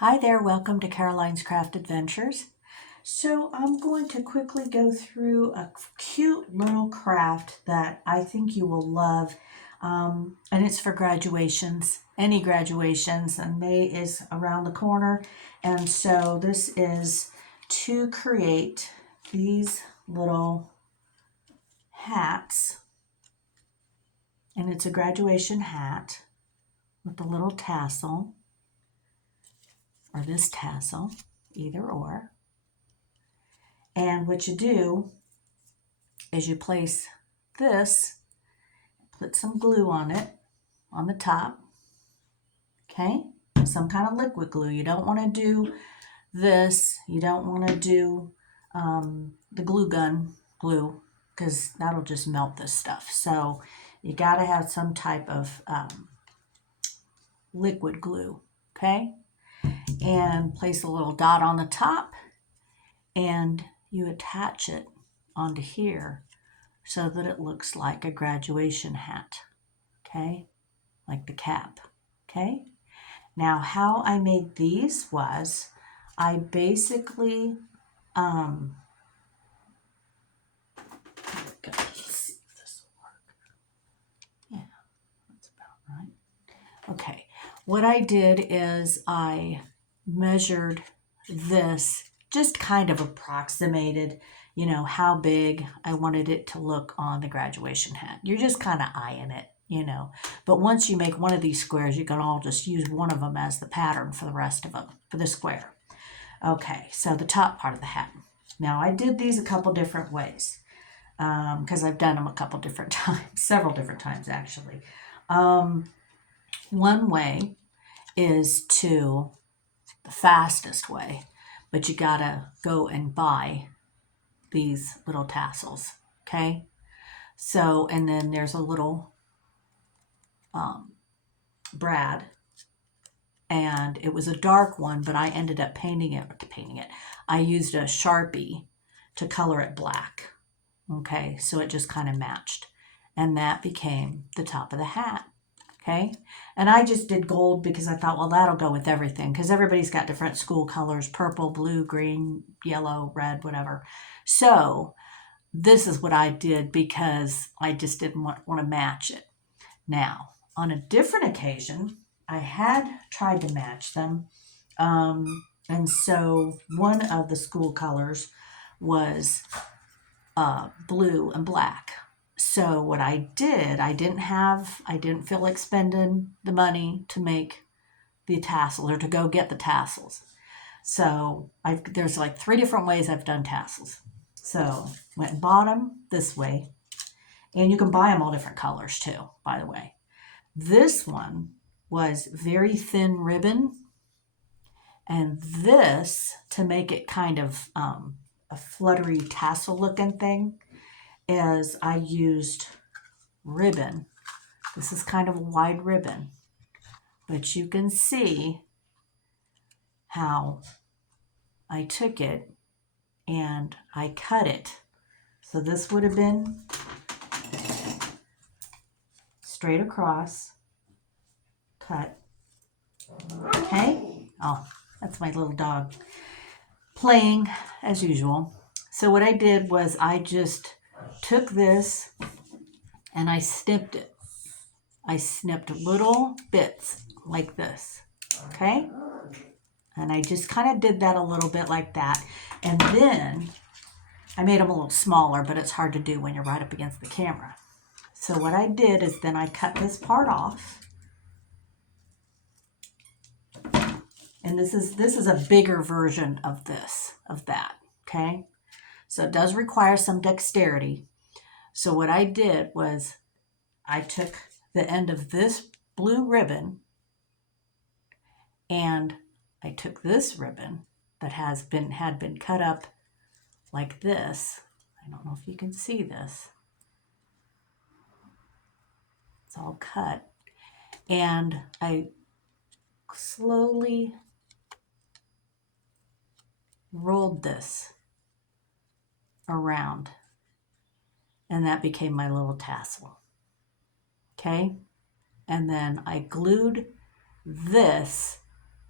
Hi there, welcome to Caroline's Craft Adventures. So I'm going to quickly go through a cute little craft that I think you will love. And it's for graduations, any graduations, and May is around the corner. And so this is to create these little hats. And it's a graduation hat with a little tassel, or this tassel, either or. And what you do is you place this, put some glue on it, on the top, okay? Some kind of liquid glue. You don't want to do this. You don't want to do the glue gun glue because that'll just melt this stuff. So you got to have some type of liquid glue, okay? And place a little dot on the top and you attach it onto here so that it looks like a graduation hat, okay? Like the cap, okay? Now, how I made these was I basically, let's see if this will work. Yeah, that's about right. Okay, what I did is I measured this, just kind of approximated, how big I wanted it to look on the graduation hat. You're just kind of eyeing it, But once you make one of these squares, you can all just use one of them as the pattern for the rest of them, for the square. Okay, so the top part of the hat. Now, I did these a couple different ways because I've done them a couple different times, several different times actually. One way is the fastest way, but you gotta go and buy these little tassels, okay? So, and then there's a little brad, and it was a dark one, but I ended up painting it. I used a sharpie to color it black, okay? So it just kind of matched, and that became the top of the hat. Okay, and I just did gold because I thought, well, that'll go with everything because everybody's got different school colors, purple, blue, green, yellow, red, whatever. So this is what I did because I just didn't want to match it. Now, on a different occasion, I had tried to match them. And so one of the school colors was blue and black. So what I did, I didn't feel like spending the money to make the tassels or to go get the tassels. So there's like 3 different ways I've done tassels. So went and bought them this way. And you can buy them all different colors too, by the way. This one was very thin ribbon. And this, to make it kind of a fluttery tassel looking thing, is I used ribbon. This is kind of a wide ribbon, but you can see how I took it and I cut it. So this would have been straight across, cut. Okay? Oh, that's my little dog playing as usual. So what I did was I just took this and I snipped it. I snipped little bits like this, okay? And I just kind of did that a little bit like that. And then I made them a little smaller, but it's hard to do when you're right up against the camera. So what I did is then I cut this part off. And this is a bigger version of that, okay? So it does require some dexterity. So what I did was I took the end of this blue ribbon and I took this ribbon that had been cut up like this. I don't know if you can see this. It's all cut. And I slowly rolled this around and that became my little tassel. Okay? And then I glued this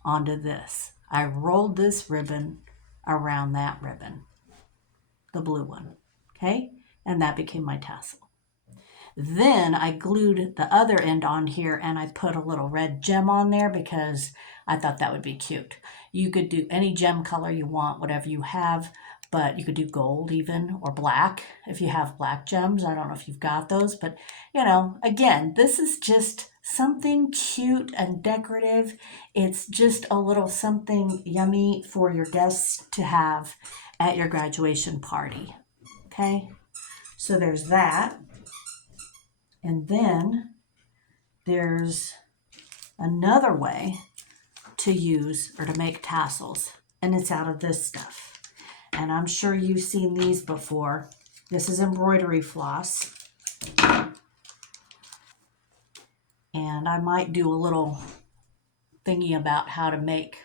onto this. I rolled this ribbon around that ribbon, the blue one, okay? And that became my tassel. Then I glued the other end on here and I put a little red gem on there because I thought that would be cute. You could do any gem color you want, whatever you have, but you could do gold even, or black if you have black gems. I don't know if you've got those, but you know, again, this is just something cute and decorative. It's just a little something yummy for your guests to have at your graduation party. Okay, so there's that. And then there's another way to use or to make tassels, and it's out of this stuff. And I'm sure you've seen these before. This is embroidery floss. And I might do a little thingy about how to make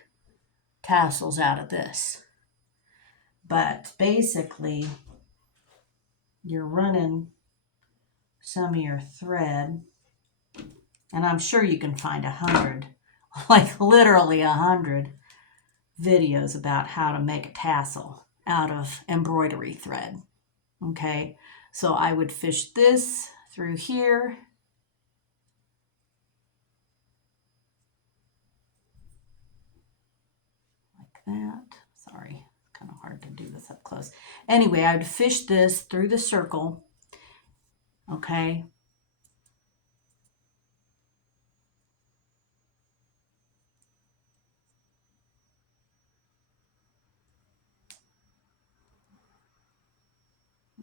tassels out of this. But basically, you're running some of your thread, and I'm sure you can find 100, like literally 100 videos about how to make a tassel out of embroidery thread. Okay, so I would fish this through here. Like that. Sorry, it's kind of hard to do this up close. Anyway, I would fish this through the circle. Okay.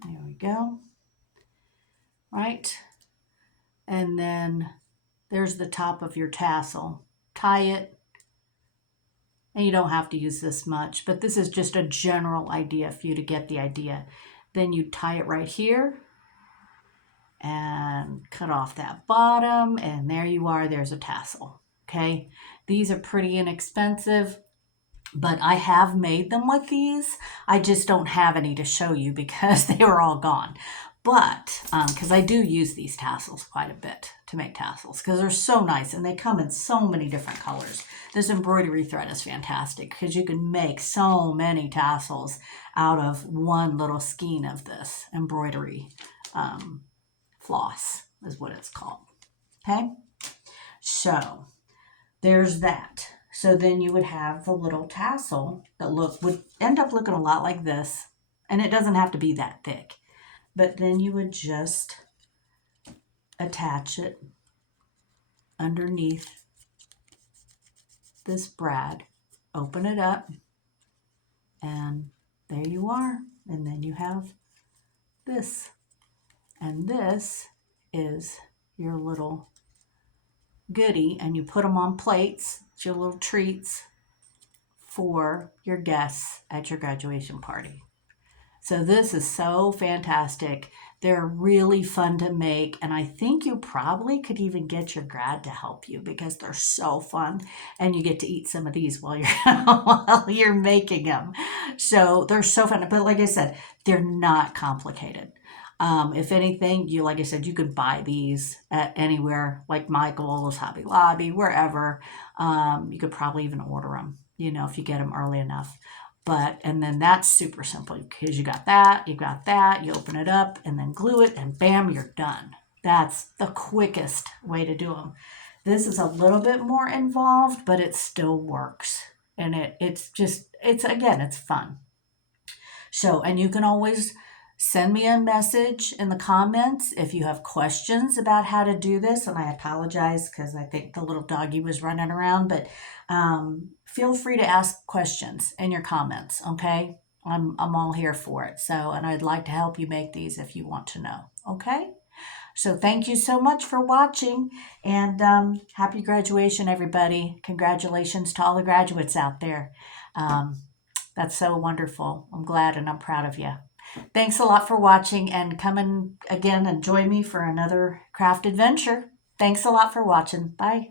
There we go. Right. And then there's the top of your tassel. Tie it. And you don't have to use this much, but this is just a general idea for you to get the idea. Then you tie it right here and cut off that bottom, and there you are. There's a tassel. Okay. These are pretty inexpensive, but I have made them with these. I just don't have any to show you because they were all gone. But because I do use these tassels quite a bit to make tassels because they're so nice and they come in so many different colors. This embroidery thread is fantastic because you can make so many tassels out of one little skein of this embroidery floss is what it's called. Okay, so there's that. So then you would have the little tassel that would end up looking a lot like this, and it doesn't have to be that thick. But then you would just attach it underneath this brad, open it up, and there you are. And then you have this. And this is your little goodie, and you put them on plates. It's your little treats for your guests at your graduation party. So this is so fantastic. They're really fun to make, and I think you probably could even get your grad to help you because they're so fun, and you get to eat some of these while you're making them. So they're so fun. But like I said, they're not complicated. If anything, like I said, you could buy these at anywhere, like Michael's, Hobby Lobby, wherever. You could probably even order them, if you get them early enough. And then that's super simple because you got that, you open it up and then glue it and bam, you're done. That's the quickest way to do them. This is a little bit more involved, but it still works. And it's fun. So, and you can always send me a message in the comments if you have questions about how to do this. And I apologize because I think the little doggy was running around, but feel free to ask questions in your comments, okay? I'm all here for it. So, and I'd like to help you make these if you want to know, okay? So thank you so much for watching, and happy graduation, everybody. Congratulations to all the graduates out there. That's so wonderful. I'm glad and I'm proud of you. Thanks a lot for watching, and come in again and join me for another craft adventure. Thanks a lot for watching. Bye.